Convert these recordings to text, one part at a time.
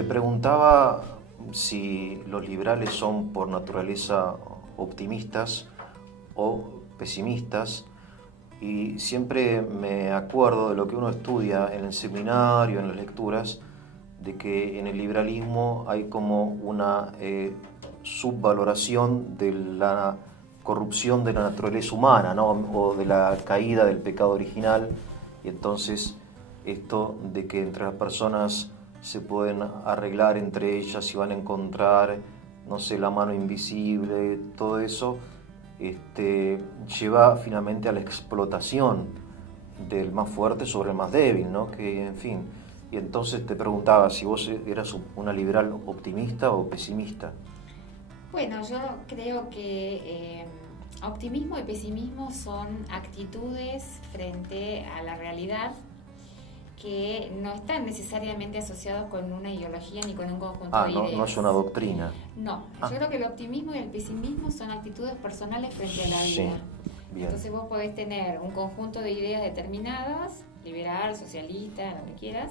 Te preguntaba si los liberales son por naturaleza optimistas o pesimistas, y siempre me acuerdo de lo que uno estudia en el seminario, en las lecturas, de que en el liberalismo hay como una subvaloración de la corrupción de la naturaleza humana, ¿no? O de la caída del pecado original, y entonces esto de que entre las personas se pueden arreglar entre ellas y van a encontrar, no sé, la mano invisible, todo eso, lleva finalmente a la explotación del más fuerte sobre el más débil, ¿no? Que, en fin, y entonces te preguntaba si vos eras una liberal optimista o pesimista. Bueno, yo creo que optimismo y pesimismo son actitudes frente a la realidad que no están necesariamente asociados con una ideología ni con un conjunto de ideas. No es una doctrina. No, yo creo que el optimismo y el pesimismo son actitudes personales frente a la vida. Sí, bien. Entonces vos podés tener un conjunto de ideas determinadas, liberal, socialista, lo que quieras,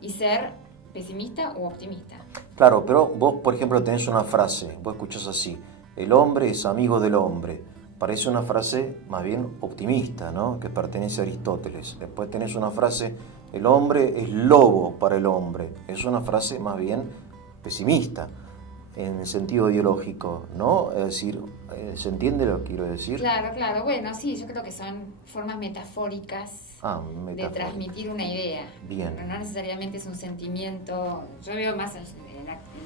y ser pesimista o optimista. Claro, pero vos, por ejemplo, tenés una frase, vos escuchás así: el hombre es amigo del hombre. Parece una frase más bien optimista, ¿no? Que pertenece a Aristóteles. Después tenés una frase: el hombre es lobo para el hombre. Es una frase más bien pesimista, en el sentido ideológico, ¿no? Es decir, ¿se entiende lo que quiero decir? Claro. Bueno, sí, yo creo que son formas metafóricas de transmitir una idea. Bien. No necesariamente es un sentimiento. Yo veo más el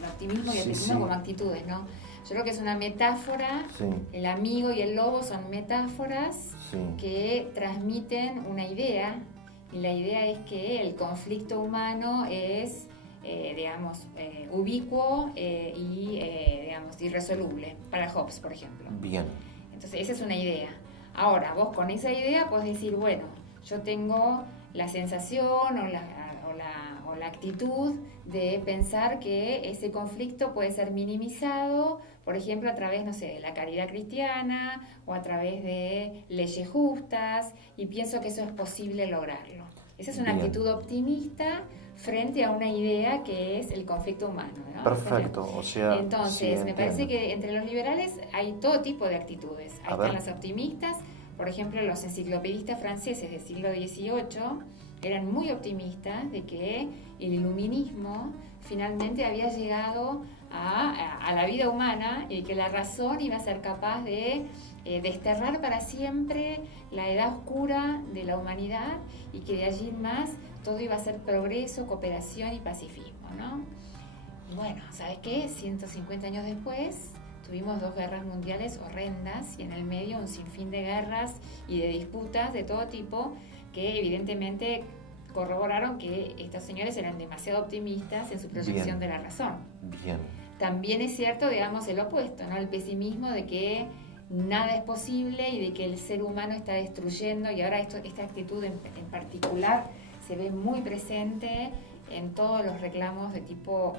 optimismo y el pesimismo como actitudes, ¿no? Yo creo que es una metáfora. Sí. El amigo y el lobo son metáforas que transmiten una idea, y la idea es que el conflicto humano es ubicuo y irresoluble, para Hobbes, por ejemplo. Bien. Entonces, esa es una idea. Ahora, vos con esa idea podés decir, bueno, yo tengo la sensación o la actitud de pensar que ese conflicto puede ser minimizado, por ejemplo, a través, no sé, de la caridad cristiana o a través de leyes justas, y pienso que eso es posible lograrlo. Esa es una actitud optimista frente a una idea que es el conflicto humano, ¿no? Perfecto, o sea... Entonces, me parece que entre los liberales hay todo tipo de actitudes. Ahí están las optimistas, por ejemplo, los enciclopedistas franceses del siglo XVIII eran muy optimistas de que el iluminismo finalmente había llegado a la vida humana y que la razón iba a ser capaz de desterrar para siempre la edad oscura de la humanidad, y que de allí en más todo iba a ser progreso, cooperación y pacifismo, ¿no? Y bueno, ¿sabes qué? 150 años después tuvimos 2 guerras mundiales horrendas y en el medio un sinfín de guerras y de disputas de todo tipo que evidentemente corroboraron que estos señores eran demasiado optimistas en su proyección de la razón. Bien. También es cierto, digamos, el opuesto, ¿no? El pesimismo de que nada es posible y de que el ser humano está destruyendo, y ahora esta actitud en particular se ve muy presente en todos los reclamos de tipo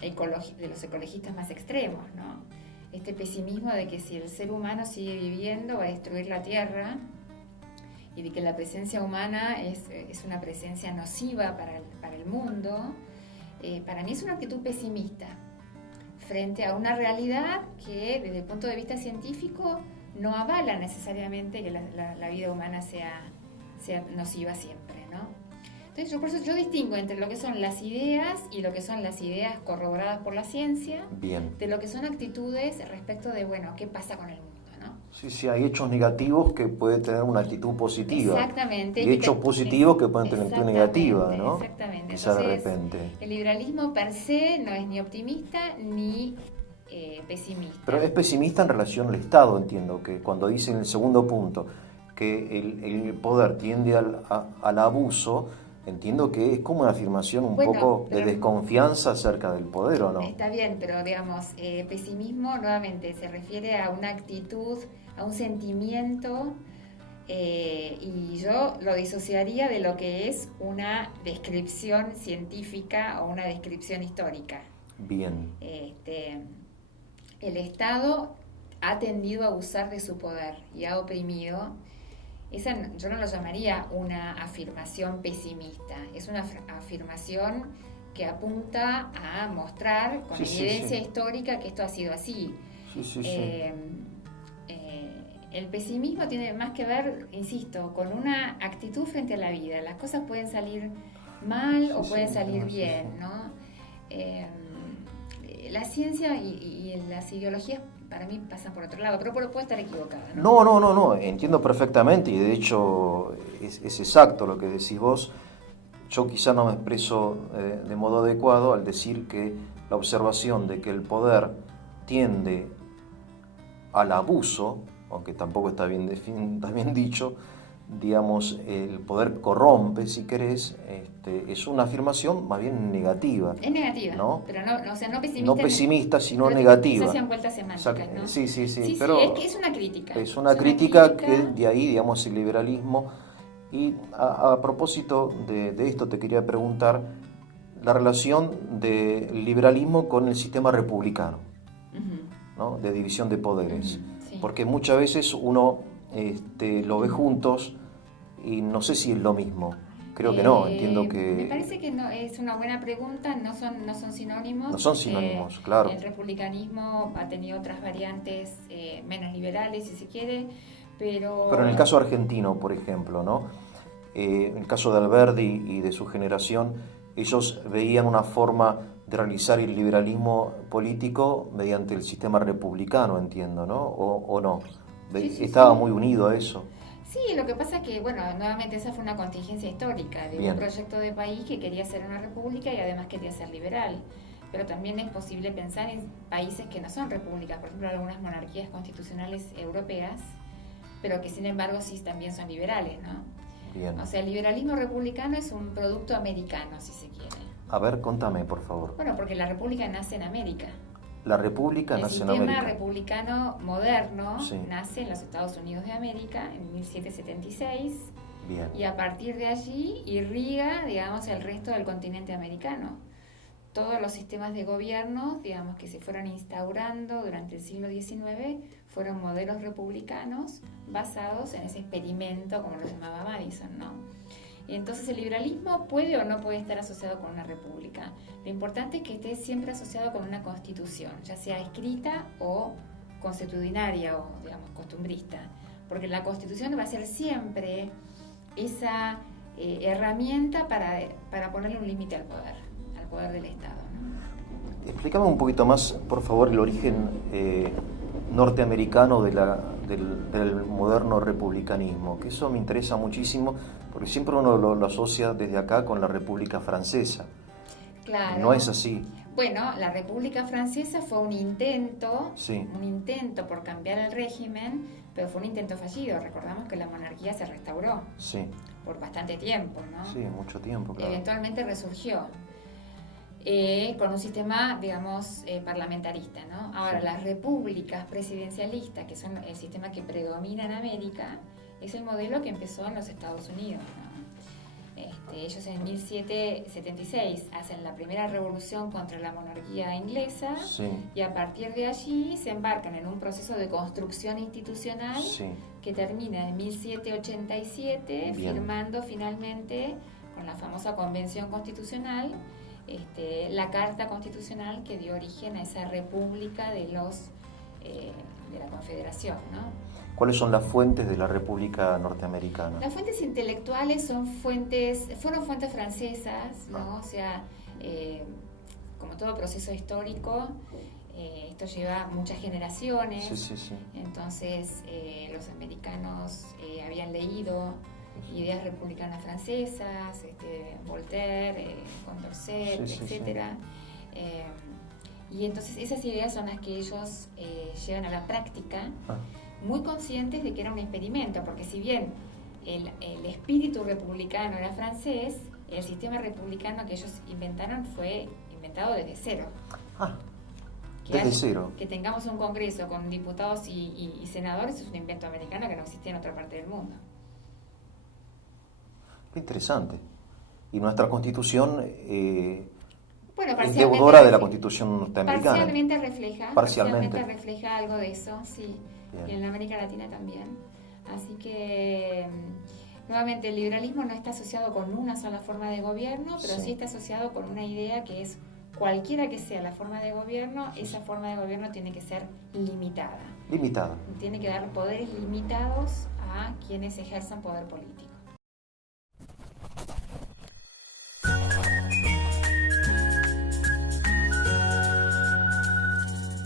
de los ecologistas más extremos, ¿no? Este pesimismo de que si el ser humano sigue viviendo va a destruir la Tierra, y de que la presencia humana es una presencia nociva para el mundo, para mí es una actitud pesimista frente a una realidad que desde el punto de vista científico no avala necesariamente que la vida humana sea nociva siempre, ¿no? Entonces por eso yo distingo entre lo que son las ideas y lo que son las ideas corroboradas por la ciencia, de lo que son actitudes respecto de, bueno, ¿qué pasa con el mundo? Sí, hay hechos negativos que pueden tener una actitud positiva. Exactamente. Y hechos positivos que pueden tener una actitud negativa, ¿no? Exactamente. Quizá Entonces, de repente. El liberalismo per se no es ni optimista ni pesimista. Pero es pesimista en relación al Estado, entiendo, que cuando dice en el segundo punto que el poder tiende al abuso, entiendo que es como una afirmación un poco de desconfianza acerca del poder, ¿o no? Está bien, pero digamos, pesimismo nuevamente se refiere a una actitud, a un sentimiento, y yo lo disociaría de lo que es una descripción científica o una descripción histórica. Bien. El Estado ha tendido a abusar de su poder y ha oprimido. Yo no lo llamaría una afirmación pesimista, es una afirmación que apunta a mostrar con evidencia histórica que esto ha sido así. El pesimismo tiene más que ver, insisto, con una actitud frente a la vida. Las cosas pueden salir mal o pueden salir bien, ¿no? La ciencia y las ideologías para mí pasan por otro lado, pero puedo estar equivocada, ¿no? No, entiendo perfectamente y de hecho es exacto lo que decís vos. Yo quizá no me expreso de modo adecuado al decir que la observación de que el poder tiende al abuso, aunque tampoco está bien dicho, digamos, el poder corrompe, si querés, es una afirmación más bien negativa. Es negativa, ¿no? Pero no pesimista. No pesimista, sino negativa. Se hacen vueltas semánticas, ¿no? Sí, pero es que es una crítica. Es una crítica que de ahí, digamos, el liberalismo. Y a propósito de esto te quería preguntar la relación del liberalismo con el sistema republicano, ¿no? De división de poderes. Sí. Porque muchas veces uno lo ve juntos y no sé si es lo mismo. Creo que no, entiendo que... Me parece que no, es una buena pregunta, no son sinónimos. No son sinónimos, claro. El republicanismo ha tenido otras variantes menos liberales, si se quiere, pero en el caso argentino, por ejemplo, ¿no? En el caso de Alberdi y de su generación, ellos veían una forma de realizar el liberalismo político mediante el sistema republicano, entiendo, ¿no? ¿O no? Estaba muy unido a eso. Sí, lo que pasa es que, bueno, nuevamente esa fue una contingencia histórica de un proyecto de país que quería ser una república y además quería ser liberal. Pero también es posible pensar en países que no son repúblicas, por ejemplo, algunas monarquías constitucionales europeas, pero que sin embargo sí también son liberales, ¿no? Bien. O sea, el liberalismo republicano es un producto americano, si se quiere. A ver, contame, por favor. Bueno, porque la república nace en América. La república nace en América. El sistema republicano moderno nace en los Estados Unidos de América en 1776. Bien. Y a partir de allí irriga, digamos, el resto del continente americano. Todos los sistemas de gobierno, digamos, que se fueron instaurando durante el siglo XIX fueron modelos republicanos basados en ese experimento, como lo llamaba Madison, ¿no? Y entonces el liberalismo puede o no puede estar asociado con una república. Lo importante es que esté siempre asociado con una constitución, ya sea escrita o consuetudinaria o, digamos, costumbrista. Porque la constitución va a ser siempre esa herramienta para ponerle un límite al poder del Estado, ¿no? Explícame un poquito más, por favor, el origen norteamericano del moderno republicanismo, que eso me interesa muchísimo, porque siempre uno lo asocia desde acá con la República Francesa. Claro. No es así. Bueno, la República Francesa fue un intento por cambiar el régimen, pero fue un intento fallido. Recordamos que la monarquía se restauró por bastante tiempo, ¿no? Sí, mucho tiempo, claro. Eventualmente resurgió. Con un sistema, digamos, parlamentarista, ¿no? Ahora, las repúblicas presidencialistas, que son el sistema que predomina en América, es el modelo que empezó en los Estados Unidos, ¿no? Ellos en 1776 hacen la primera revolución contra la monarquía inglesa y a partir de allí se embarcan en un proceso de construcción institucional que termina en 1787 firmando finalmente con la famosa Convención Constitucional la Carta Constitucional que dio origen a esa república de la Confederación, ¿no? ¿Cuáles son las fuentes de la República Norteamericana? Las fuentes intelectuales fueron fuentes francesas, ¿no? O sea, como todo proceso histórico, esto lleva muchas generaciones. Entonces, los americanos habían leído ideas republicanas francesas, Voltaire, Condorcet, etcétera. Y entonces esas ideas son las que ellos llevan a la práctica, muy conscientes de que era un experimento, porque si bien el espíritu republicano era francés, el sistema republicano que ellos inventaron fue inventado desde cero. Desde cero. Que tengamos un congreso con diputados y senadores es un invento americano que no existía en otra parte del mundo. Qué interesante. Y nuestra Constitución es deudora de la Constitución norteamericana. Parcialmente refleja algo de eso, sí. Bien. Y en la América Latina también. Así que Nuevamente, el liberalismo no está asociado con una sola forma de gobierno, pero sí está asociado con una idea que es cualquiera que sea la forma de gobierno, esa forma de gobierno tiene que ser limitada. Limitada. Tiene que dar poderes limitados a quienes ejerzan poder político.